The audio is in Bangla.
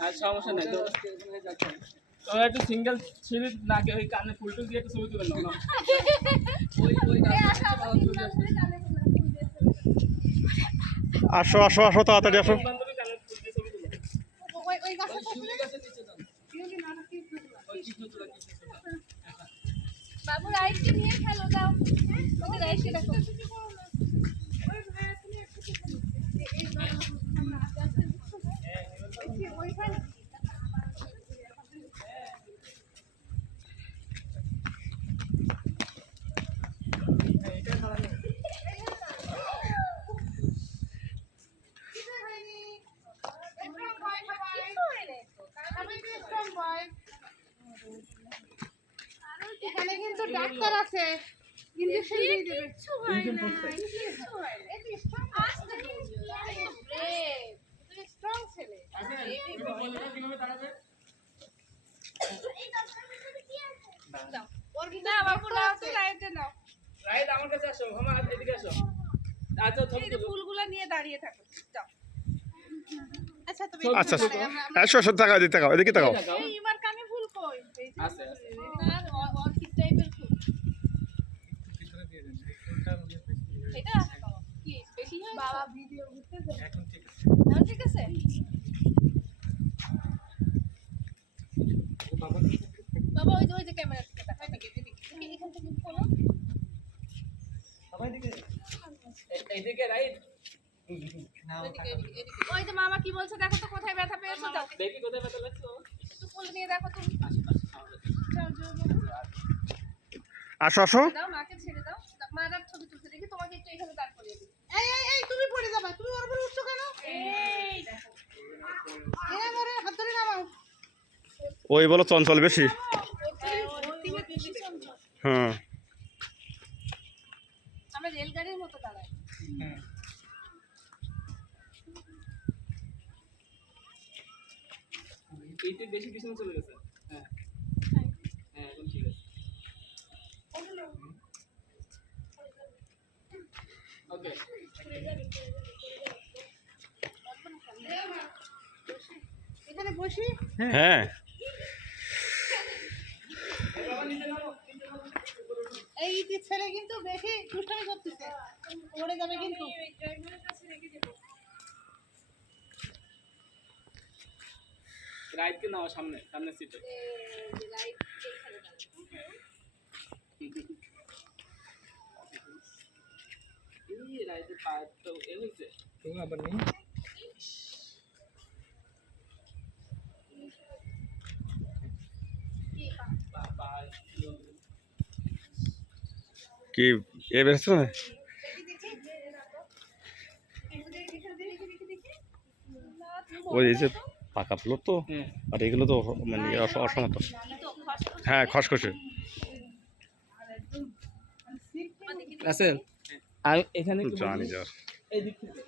আর সমস্যা নাই তো তোমরা একটু সিঙ্গেল ছিঁড়ে নাকে ওই কানে ফুলটুক দিয়ে একটু ছবি তুলে নাও না আসো আসো আসো তাড়াতাড়ি আসো। বাবু রাইসকে নিয়ে খেলো দাও ওকে রাইসকে দেখো এখানে কিন্তু ডাক্তার আছে ইনজেকশন দিয়ে দেবে কিছু হয় না কিছু হয় না এই স্ট্রং আস্তে ব্রেভ তুমি স্ট্রং ছেলে কিভাবে দাঁড়াবে এই ডাক্তার ভিতরে কি আছে দাও ওর কি না বাবু নাও তো রাইটে নাও রাইট আমার কাছে আসো মামা এদিকে আসো আচ্ছা এই যে ফুলগুলো নিয়ে দাঁড়িয়ে থাকো যাও আচ্ছা তুমি আচ্ছা আসো আসো তাকাও এদিকে তাকাও এদিকে তাকাও। এই ইমার কানে ফুল কই আছে আছে আর অর্কিড টাইপের ফুল ভিতরে দিয়ে দেন ফুলটা এটা কি বেশি হয় বাবা ভিডিও করতেছে এখন ঠিক আছে না ঠিক আছে বাবা ওই যে ক্যামেরা থেকে তাকাই নাকি এদিকে এখান থেকে ফলো সবাই দিকে এইদিকে রাইট ওই যে মামা কি বলছে দেখো তো কোথায় ব্যথা পেয়েছো যাও দেখি কোথায় ব্যথা লাগছে একটু কোলে নিয়ে দেখো তুমি যাও যাও আসো আসো দাও মাকে ছেড়ে দাও মারার ছবি তুলতে দেখি তোমাকে একটু এখানে দাঁড় করিয়ে দিই এই তুমি পড়ে যাবে তুমি ওর উপরে উঠছো কেন এই দেখো এই ধরে হাত ধরে নামাও ওই বলো চঞ্চল বেশি। হ্যাঁ আমরা রেলগাড়ির মতো দাঁড়াই এইটা বেশি পিছনে চলে গেছে হ্যাঁ হ্যাঁ এখন ঠিক আছে ওকে এখানে বসি হ্যাঁ এই যে ছেলে কিন্তু বেশি দুষ্টামি করতেছে পড়ে যাবে কিন্তু রাইট কে নাও সামনে সামনে সিটে রাইট এই রাইটে পা তো এ হইছে তুমি আবার নেই কি এ বেরোচ্ছে না ওই এই যে পাকা ফ্লোর তো আর এগুলো তো মানে অসমত। হ্যাঁ খসখসে রাসেল আমি এখানে জানি যার এই দিক থেকে